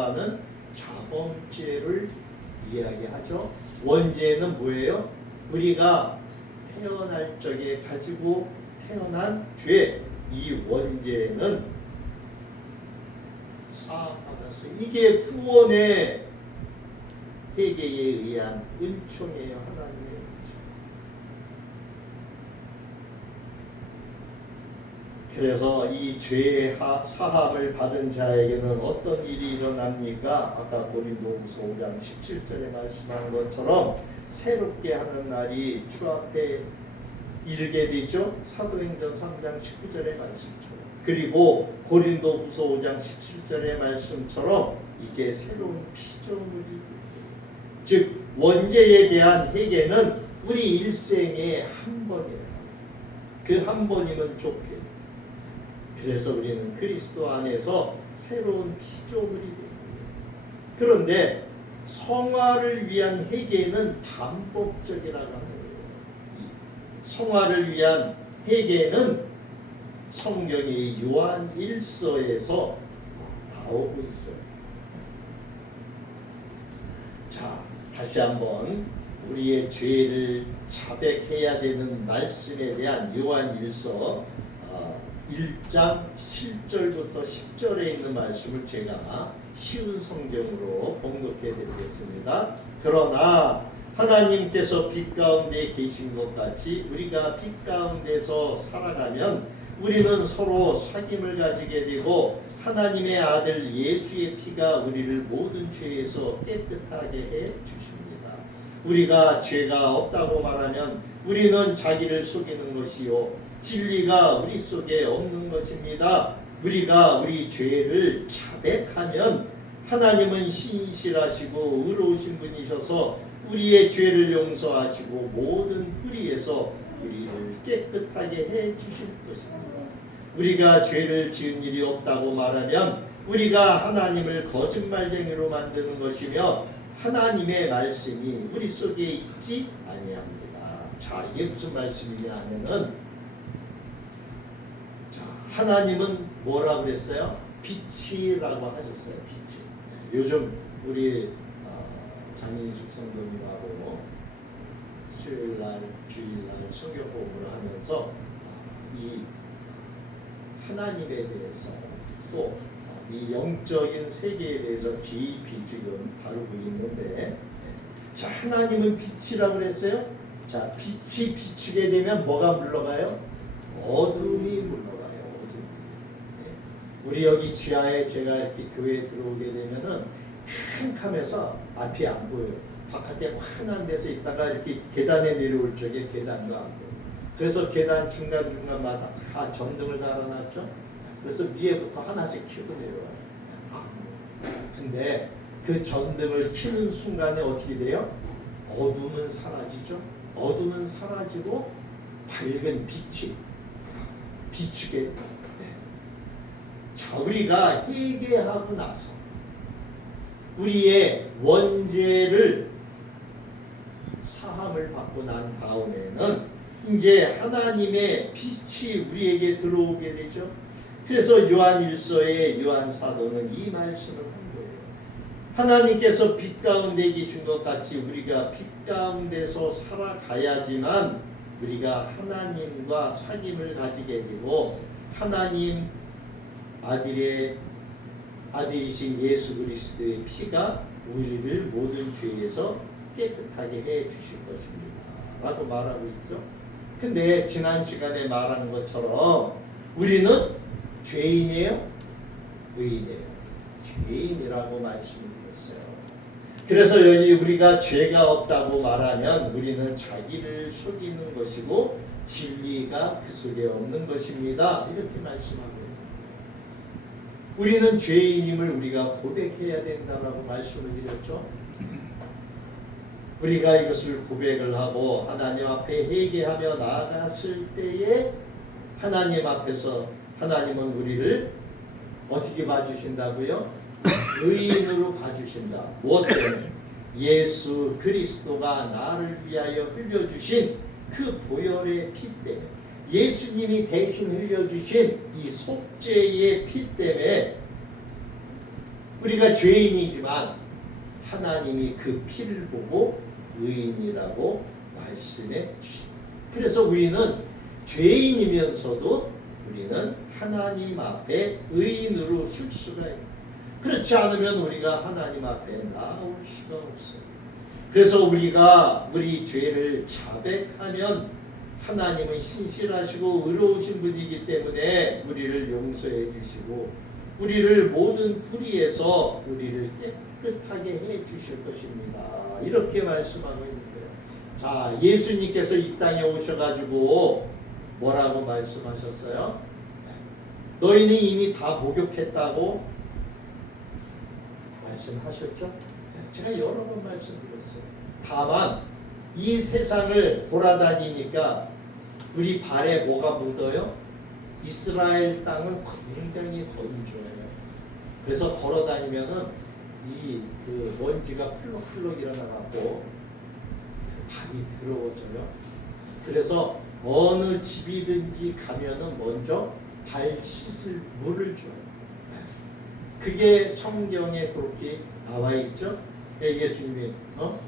하는 자범죄를 이야기하죠. 원죄는 뭐예요? 우리가 태어날 적에 가지고 태어난 죄. 이 원죄는 사함받았어. 이게 구원의 회개에 의한 은총이에요. 하나님의 은총. 그래서 이 죄의 사함을 받은 자에게는 어떤 일이 일어납니까? 아까 고린도후서 5장 17절에 말씀한 것처럼 새롭게 하는 날이 주앞에 이르게 되죠. 사도행전 3장 19절의 말씀처럼. 그리고 고린도후서 5장 17절의 말씀처럼 이제 새로운 피조물이, 즉 원죄에 대한 회개는 우리 일생에 한 번이에요. 그 한 번이면 좋게. 그래서 우리는 그리스도 안에서 새로운 피조물이 됩니다. 그런데 성화를 위한 회개는 반복적이라고 하는 거예요. 성화를 위한 회개는 성경의 요한 1서에서 나오고 있어요. 자, 다시 한번 우리의 죄를 자백해야 되는 말씀에 대한 요한 1서 1장 7절부터 10절에 있는 말씀을 제가 쉬운 성경으로 봉독해 드리겠습니다. 그러나 하나님께서 빛 가운데 계신 것 같이 우리가 빛 가운데서 살아가면 우리는 서로 사귐을 가지게 되고 하나님의 아들 예수의 피가 우리를 모든 죄에서 깨끗하게 해 주십니다. 우리가 죄가 없다고 말하면 우리는 자기를 속이는 것이요 진리가 우리 속에 없는 것입니다. 우리가 우리 죄를 자백하면 하나님은 신실하시고 의로우신 분이셔서 우리의 죄를 용서하시고 모든 불의에서 우리를 깨끗하게 해 주실 것입니다. 우리가 죄를 지은 일이 없다고 말하면 우리가 하나님을 거짓말쟁이로 만드는 것이며 하나님의 말씀이 우리 속에 있지 아니합니다. 자, 이게 무슨 말씀이냐 하면은, 자, 하나님은 뭐라고 그랬어요? 빛이라고 하셨어요. 빛이. 요즘 우리 장인숙 성도님하고 수요일날 주일날 성경 공부를 하면서 이 하나님에 대해서 또 이 영적인 세계에 대해서 깊이 지금 다루고 있는데, 자, 하나님은 빛이라고 그랬어요. 자, 빛이 비추게 되면 뭐가 물러가요? 어둠이 물러가요. 어둠. 우리 여기 지하에 제가 이렇게 교회에 들어오게 되면은 캄캄해서 앞이 안 보여요. 바깥에 환한 데서 있다가 이렇게 계단에 내려올 적에 계단도 안 보여요. 그래서 계단 중간중간마다 다 전등을 달아놨죠. 그래서 위에부터 하나씩 켜고 내려와요. 근데 그 전등을 켜는 순간에 어떻게 돼요? 어둠은 사라지죠. 어둠은 사라지고 밝은 빛이 비추게 돼요. 자, 우리가 회개하고 나서 우리의 원죄를 사함을 받고 난 다음에는 이제 하나님의 빛이 우리에게 들어오게 되죠. 그래서 요한 1서의 요한 사도는 이 말씀을 한 거예요. 하나님께서 빛 가운데 계신 것 같이 우리가 빛 가운데서 살아가야지만 우리가 하나님과 사귐을 가지게 되고 하나님 아들이신 예수 그리스도의 피가 우리를 모든 죄에서 깨끗하게 해 주실 것입니다 라고 말하고 있죠. 근데 지난 시간에 말한 것처럼 우리는 죄인이에요? 의인이에요? 죄인이라고 말씀드렸어요. 그래서 여기 우리가 죄가 없다고 말하면 우리는 자기를 속이는 것이고 진리가 그 속에 없는 것입니다. 이렇게 말씀하고 있습니다. 우리는 죄인임을 우리가 고백해야 된다라고 말씀을 드렸죠. 우리가 이것을 고백을 하고 하나님 앞에 회개하며 나아갔을 때에 하나님 앞에서 하나님은 우리를 어떻게 봐주신다고요? 의인으로 봐주신다. 무엇 때문에? 예수 그리스도가 나를 위하여 흘려주신 그 보혈의 피 때문에, 예수님이 대신 흘려주신 이 속죄의 피 때문에 우리가 죄인이지만 하나님이 그 피를 보고 의인이라고 말씀해 주십니다. 그래서 우리는 죄인이면서도 우리는 하나님 앞에 의인으로 설 수가 있어요. 그렇지 않으면 우리가 하나님 앞에 나올 수가 없어요. 그래서 우리가 우리 죄를 자백하면 하나님은 신실하시고 의로우신 분이기 때문에 우리를 용서해 주시고 우리를 모든 불의에서 우리를 깨끗하게 해 주실 것입니다. 이렇게 말씀하고 있는 거예요. 자, 예수님께서 이 땅에 오셔가지고 뭐라고 말씀하셨어요? 너희는 이미 다 목욕했다고 말씀하셨죠? 제가 여러 번 말씀드렸어요. 다만 이 세상을 돌아다니니까 우리 발에 뭐가 묻어요? 이스라엘 땅은 굉장히 건조해요. 그래서 걸어다니면은 그 먼지가 풀럭풀럭 일어나갖고 발이 더러워져요. 그래서 어느 집이든지 가면은 먼저 발 씻을 물을 줘요. 그게 성경에 그렇게 나와 있죠. 예수님이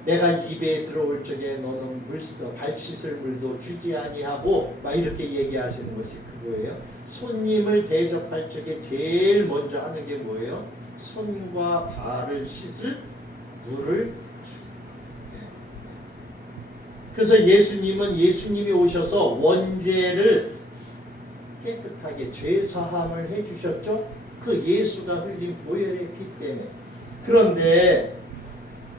내가 집에 들어올 적에 너는 발 씻을 물도 주지 아니하고 막 이렇게 얘기하시는 것이 그거예요. 손님을 대접할 적에 제일 먼저 하는 게 뭐예요? 손과 발을 씻을 물을 줍니다. 그래서 예수님이 오셔서 원죄를 깨끗하게 죄 사함을 해주셨죠. 그 예수가 흘린 보혈의 피 때문에. 그런데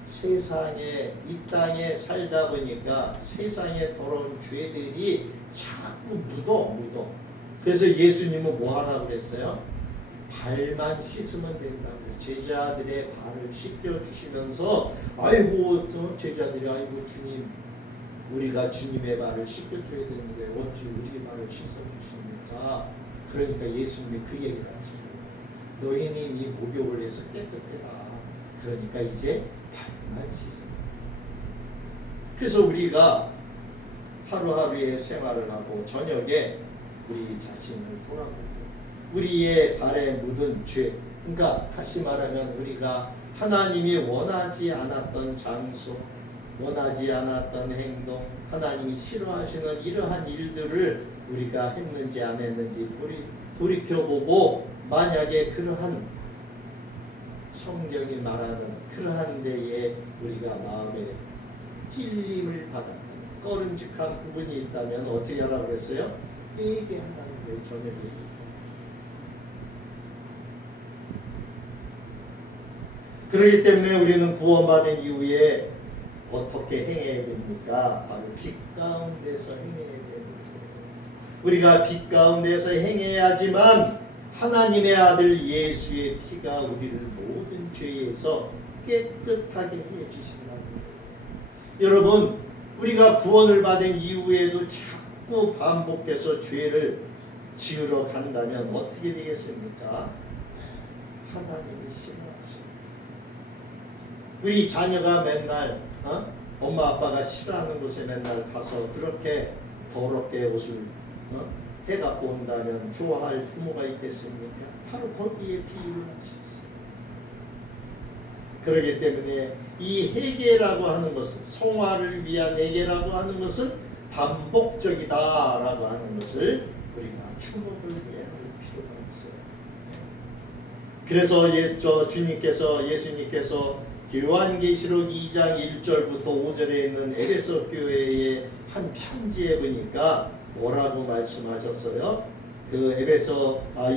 세상에 이 땅에 살다 보니까 세상의 더러운 죄들이 자꾸 묻어. 그래서 예수님은 뭐 하라고 그랬어요? 발만 씻으면 된다고. 제자들의 발을 씻겨주시면서 아이고 제자들이 아이고 주님 우리가 주님의 발을 씻겨줘야 되는데 어찌 우리 발을 씻어주십니까? 그러니까 예수님이 그 얘기를 하시는 거예요. 너희는 이미 목욕을 해서 깨끗해라. 그러니까 이제 발만 씻으라. 그래서 우리가 하루하루의 생활을 하고 저녁에 우리 자신을 돌아보고 우리의 발에 묻은 죄, 그러니까 다시 말하면 우리가 하나님이 원하지 않았던 장소, 원하지 않았던 행동, 하나님이 싫어하시는 이러한 일들을 우리가 했는지 안 했는지 돌이켜보고 만약에 그러한 성경이 말하는 그러한 데에 우리가 마음에 찔림을 받았다, 꺼름직한 부분이 있다면 어떻게 하라고 했어요? 회개하라는 거예요. 저녁에. 그렇기 때문에 우리는 구원받은 이후에 어떻게 행해야 됩니까? 바로 빛 가운데서 행해야 됩니다. 우리가 빛 가운데서 행해야지만 하나님의 아들 예수의 피가 우리를 모든 죄에서 깨끗하게 해주신다는 거예요. 여러분, 우리가 구원을 받은 이후에도 자꾸 반복해서 죄를 지으러 간다면 어떻게 되겠습니까? 하나님이 싫어하십니다. 우리 자녀가 맨날 엄마 아빠가 싫어하는 곳에 맨날 가서 그렇게 더럽게 옷을 해갖고 온다면 좋아할 부모가 있겠습니까? 바로 거기에 비유를 하셨어요. 그렇기 때문에 이 회개라고 하는 것은, 성화를 위한 회개라고 하는 것은 반복적이다라고 하는 것을 우리가 주목을 해야 할 필요가 있어요. 그래서 예수님께서 요한계시록 2장 1절부터 5절에 있는 에베소 교회의 한 편지에 보니까 뭐라고 말씀하셨어요? 그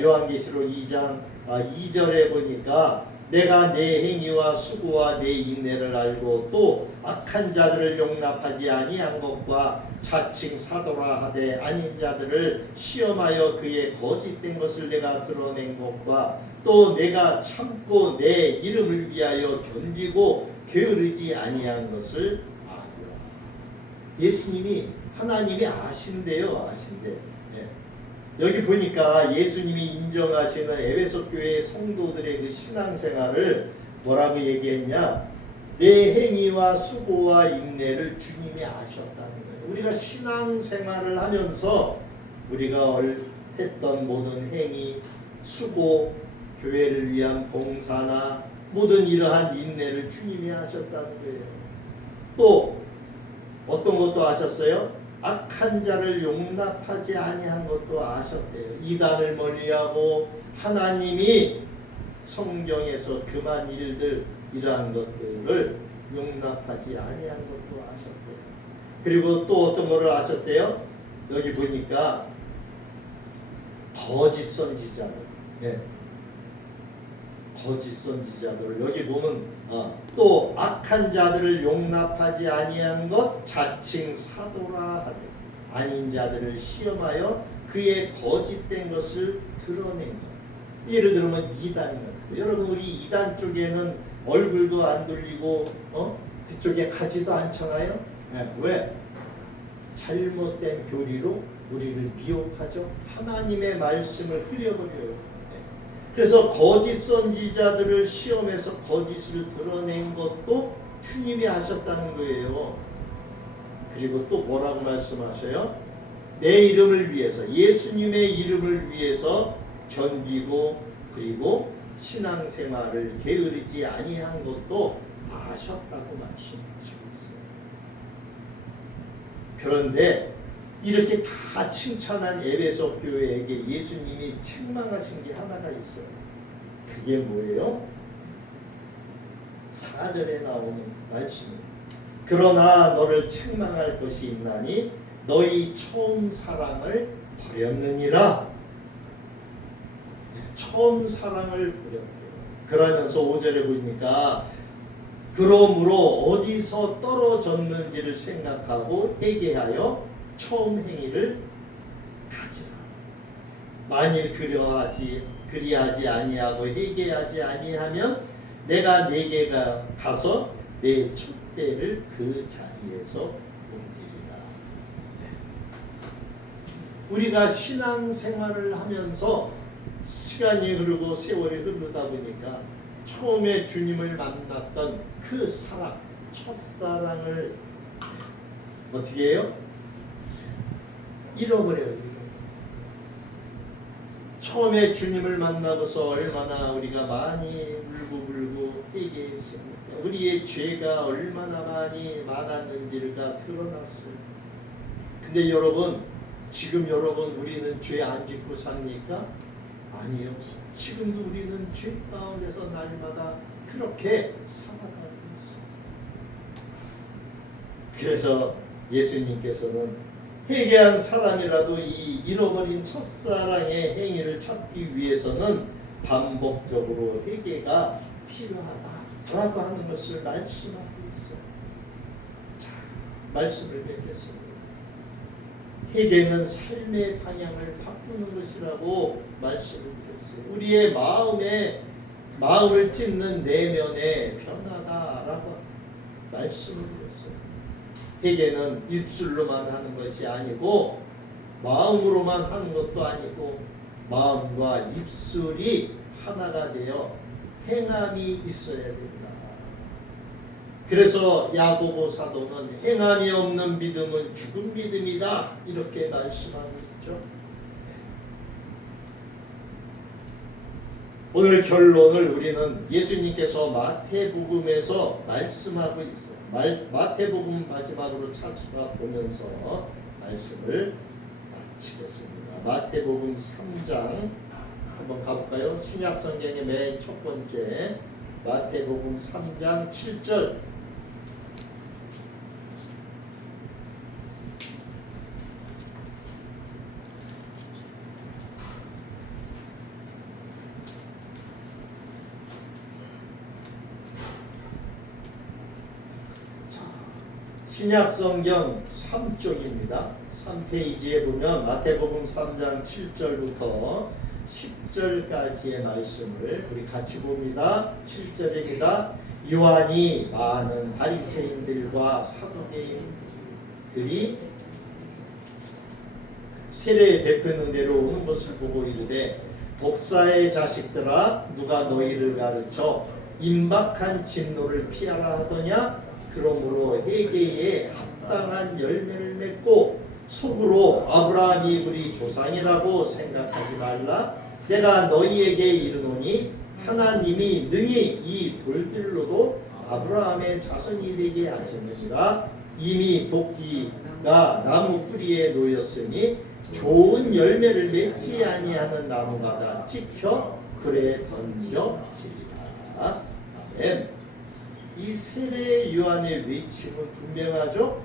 요한계시록 2장 2절에 보니까 내가 내 행위와 수고와 내 인내를 알고 또 악한 자들을 용납하지 아니한 것과 자칭 사도라 하되 아닌 자들을 시험하여 그의 거짓된 것을 내가 드러낸 것과 또 내가 참고 내 이름을 위하여 견디고 게으르지 아니한 것을 아노라. 예수님이 하나님이 아신대요. 네. 여기 보니까 예수님이 인정하시는 에베소 교회의 성도들의 그 신앙생활을 뭐라고 얘기했냐? 내 행위와 수고와 인내를 주님이 아셨다는 거예요. 우리가 신앙생활을 하면서 우리가 했던 모든 행위, 수고, 교회를 위한 봉사나 모든 이러한 인내를 주님이 하셨다는 거예요. 또 어떤 것도 아셨어요? 악한 자를 용납하지 아니한 것도 아셨대요. 이단을 멀리하고 하나님이 성경에서 금한 일들 이러한 것들을 용납하지 아니한 것도 아셨대요. 그리고 또 어떤 것을 아셨대요? 여기 보니까 거짓 선지자들, 네. 거짓 선지자들 여기 보면 또 악한 자들을 용납하지 아니한 것 자칭 사도라 하되 아닌 자들을 시험하여 그의 거짓된 것을 드러낸 것. 예를 들면 이단 같은 거. 여러분 우리 이단 쪽에는 얼굴도 안 돌리고 그쪽에 가지도 않잖아요. 네. 왜? 잘못된 교리로 우리를 미혹하죠. 하나님의 말씀을 흐려버려요. 그래서 거짓 선지자들을 시험해서 거짓을 드러낸 것도 주님이 하셨다는 거예요. 그리고 또 뭐라고 말씀하셔요? 내 이름을 위해서, 예수님의 이름을 위해서 견디고 그리고 신앙생활을 게으르지 아니한 것도 아셨다고 말씀하시고 있어요. 그런데 이렇게 다 칭찬한 에베소 교회에게 예수님이 책망하신 게 하나가 있어요. 그게 뭐예요? 4절에 나오는 말씀입니다. 그러나 너를 책망할 것이 있나니 너희 처음 사랑을 버렸느니라. 처음 사랑을 버렸고요. 그러면서 5절에 보니까 그러므로 어디서 떨어졌는지를 생각하고 회개하여 처음 행위를 가지라. 만일 그리하지 아니하고 회개하지 아니하면 내가 네게 가서 내 촛대를 그 자리에서 옮기리라. 우리가 신앙생활을 하면서 시간이 흐르고 세월이 흐르다 보니까 처음에 주님을 만났던 그 사랑, 첫사랑을 어떻게 해요? 잃어버려요. 처음에 주님을 만나고서 얼마나 우리가 많이 울고불고 회개했습니까? 우리의 죄가 얼마나 많았는지가 드러났어요. 근데 여러분, 지금 여러분 우리는 죄 안 짓고 삽니까? 아니요. 지금도 우리는 죄 가운데서 날마다 그렇게 살아가고 있어요. 그래서 예수님께서는 회개한 사람이라도 이 잃어버린 첫사랑의 행위를 찾기 위해서는 반복적으로 회개가 필요하다라고 하는 것을 말씀하고 있어요. 자, 말씀을 맺겠습니다. 회개는 삶의 방향을 바꾸는 것이라고 말씀을 드렸어요. 우리의 마음을 찢는 내면의 변화다라고 말씀을 드렸어요. 회개는 입술로만 하는 것이 아니고 마음으로만 하는 것도 아니고 마음과 입술이 하나가 되어 행함이 있어야 됩니다. 그래서 야고보 사도는 행함이 없는 믿음은 죽은 믿음이다 이렇게 말씀하고 있죠. 오늘 결론을 우리는 예수님께서 마태복음에서 말씀하고 있어요. 마태복음 마지막으로 찾아보면서 말씀을 마치겠습니다. 마태복음 3장 한번 가볼까요? 신약성경의 맨 첫 번째 마태복음 3장 7절. 신약성경 3쪽입니다. 3페이지에 보면 마태복음 3장 7절부터 10절까지의 말씀을 우리 같이 봅니다. 7절입니다. 요한이 많은 바리새인들과 사두개인들이 세례 베푸는 데로 오는 것을 보고 이르되 독사의 자식들아 누가 너희를 가르쳐 임박한 진노를 피하라 하더냐. 그러므로 회개에 합당한 열매를 맺고 속으로 아브라함이 우리 조상이라고 생각하지 말라. 내가 너희에게 이르노니 하나님이 능히 이 돌들로도 아브라함의 자손이 되게 하셨느니라. 이미 도끼가 나무 뿌리에 놓였으니 좋은 열매를 맺지 아니하는 나무마다 찍혀 그래 던져지리라. 아멘. 이 세례 요한의 외침은 분명하죠.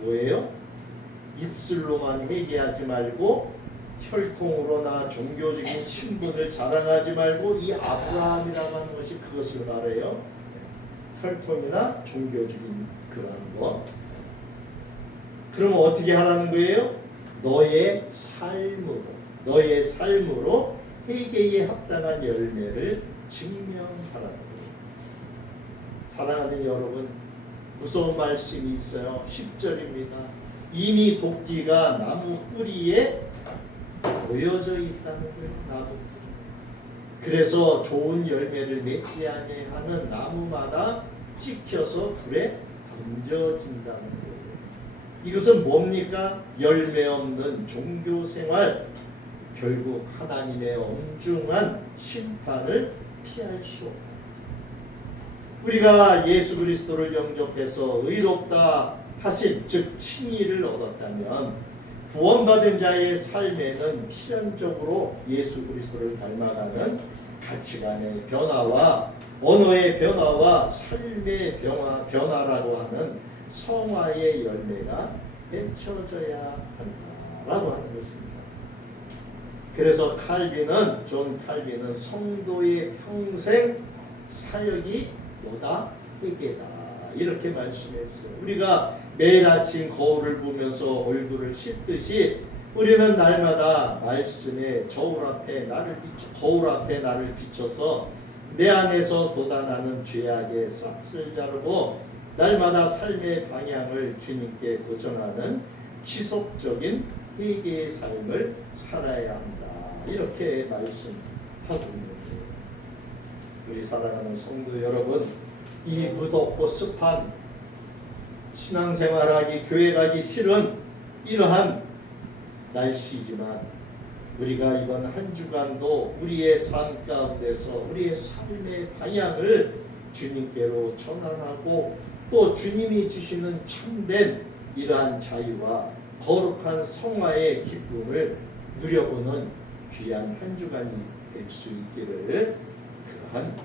뭐예요? 입술로만 회개하지 말고 혈통으로나 종교적인 신분을 자랑하지 말고 이 아브라함이라고 하는 것이 그것을 말해요. 혈통이나 종교적인 그러한 것. 그러면 어떻게 하라는 거예요? 너의 삶으로 회개에 합당한 열매를 증명하라는 거예요. 사랑하는 여러분, 무서운 말씀이 있어요. 10절입니다. 이미 도끼가 나무 뿌리에 놓여져 있다는 거예요. 나무 뿌리. 그래서 좋은 열매를 맺지 아니하는 나무마다 찍혀서 불에 던져진다는 거예요. 이것은 뭡니까? 열매 없는 종교 생활, 결국 하나님의 엄중한 심판을 피할 수 없다. 우리가 예수 그리스도를 영접해서 의롭다 하신 즉 칭의를 얻었다면 구원받은 자의 삶에는 필연적으로 예수 그리스도를 닮아가는 가치관의 변화와 언어의 변화와 삶의 변화라고 하는 성화의 열매가 맺혀져야 한다라고 하는 것입니다. 그래서 존 칼빈은 성도의 평생 사역이 뭐다? 회개다. 이렇게 말씀했어요. 우리가 매일 아침 거울을 보면서 얼굴을 씻듯이 우리는 날마다 말씀의 거울 앞에 나를 비춰서 내 안에서 돋아나는 죄악의 싹을 자르고 날마다 삶의 방향을 주님께 도전하는 지속적인 회개의 삶을 살아야 한다. 이렇게 말씀하고 있는 거예요. 우리 사랑하는 성도 여러분, 이 무덥고 습한 신앙생활하기, 교회 가기 싫은 이러한 날씨지만 우리가 이번 한 주간도 우리의 삶 가운데서 우리의 삶의 방향을 주님께로 전환하고 또 주님이 주시는 참된 이러한 자유와 거룩한 성화의 기쁨을 누려보는 귀한 한 주간이 될 수 있기를 그러한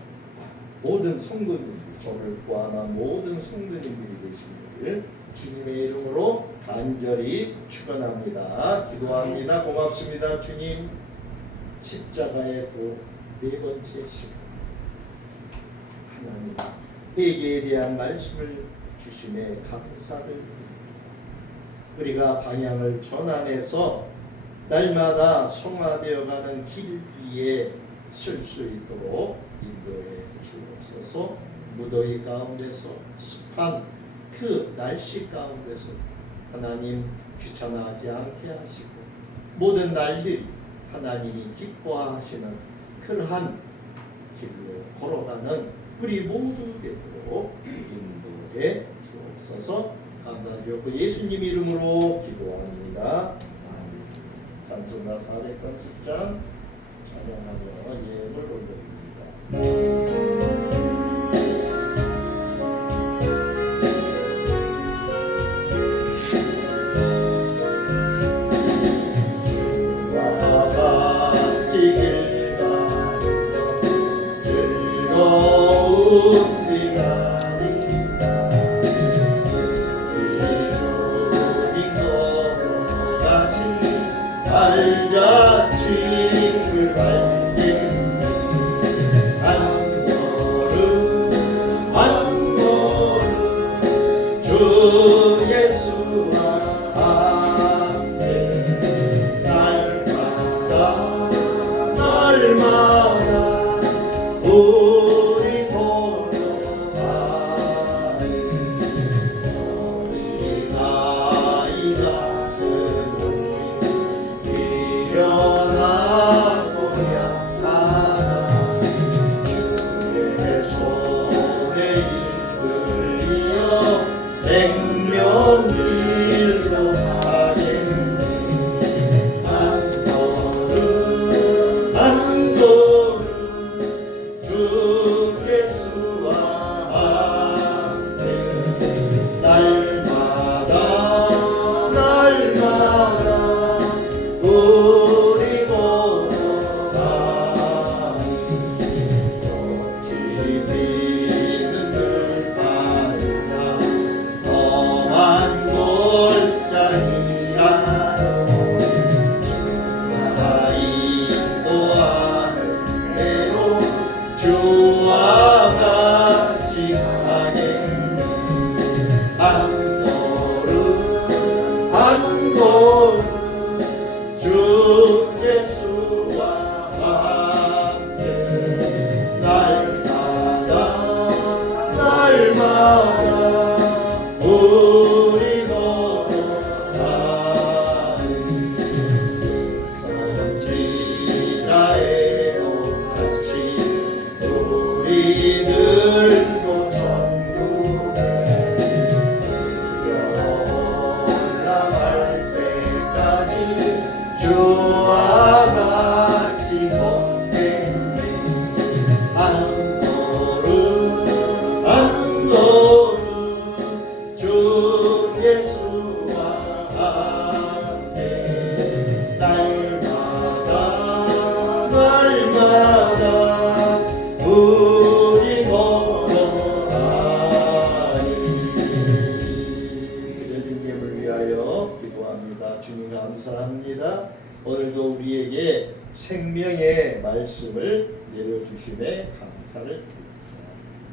모든 성도님들, 저를 포함한 모든 성도님들이 되시기를 주님의 이름으로 간절히 축원합니다. 기도합니다. 고맙습니다. 주님, 십자가의 도 네 번째 시간 하나님 회개에 대한 말씀을 주심에 감사를 드립니다. 우리가 방향을 전환해서 날마다 성화되어가는 길 위에 설 수 있도록 인도해 주옵소서. 무더위 가운데서 습한 그 날씨 가운데서 하나님 귀찮아하지 않게 하시고 모든 날들이 하나님이 기뻐하시는 그러한 길로 걸어가는 우리 모두 되도록 인도해 주옵소서. 감사드렸고 예수님 이름으로 기도합니다. 아멘. 찬송가 430장 찬양하며 예물 올려드립니다. 우리 도로 우리 노래하리 선지자의 옷같이 우리들도 천국에 올라갈 때까지 주와 같이 복되니 한 걸음 주 예수와 함께 날마다 우리 걸어가리. 주님을 위하여 기도합니다. 주님 감사합니다. 오늘도 우리에게 생명의 말씀을 내려주심에 감사를 드립니다.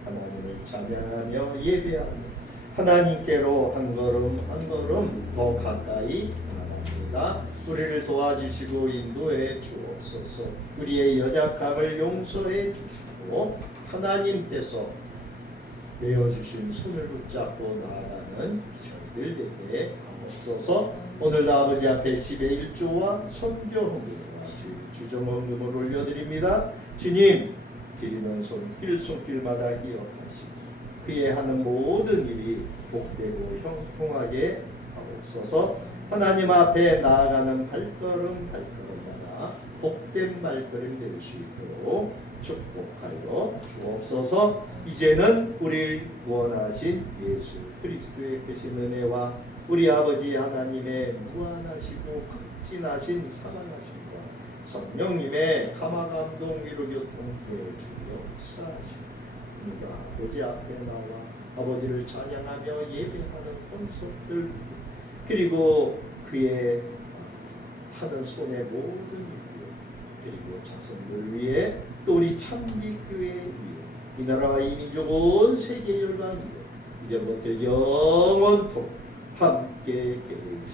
하나님을 찬양하며 예배하며 하나님께로 한 걸음 한 걸음 더 가까이 나갑니다. 우리를 도와주시고 인도해 주옵소서. 우리의 연약함을 용서해 주시고 하나님께서 내어주신 손을 붙잡고 나아가는 저희들 되게 하옵소서. 오늘 아버지 앞에 10의 1조와 선교헌금과 주정헌금을 올려드립니다. 주님 드리는 손길마다 기억하시고 그의 하는 모든 일이 복되고 형통하게 하옵소서. 하나님 앞에 나아가는 발걸음마다 복된 발걸음 될 수 있도록 축복하여 주옵소서. 이제는 우리를 구원하신 예수 그리스도의 크신 은혜와 우리 아버지 하나님의 무한하시고 극진하신 사랑하심과 성령님의 감화감동 위로교통해 주여 역사하시고 우리가 아버지 앞에 나와 아버지를 찬양하며 예배하는 권속들 그리고 그의 하는 손의 모든 일 그리고 자손들 위해 또 우리 참비교회 위해 이 나라와 이 민족 온 세계 열방 위해 이제부터 영원토록 함께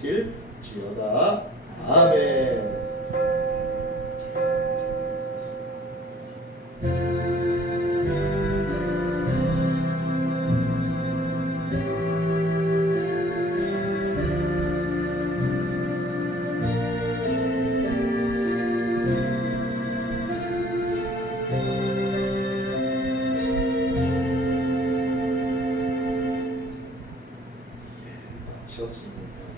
계실지어다. 아멘. 좋습니다.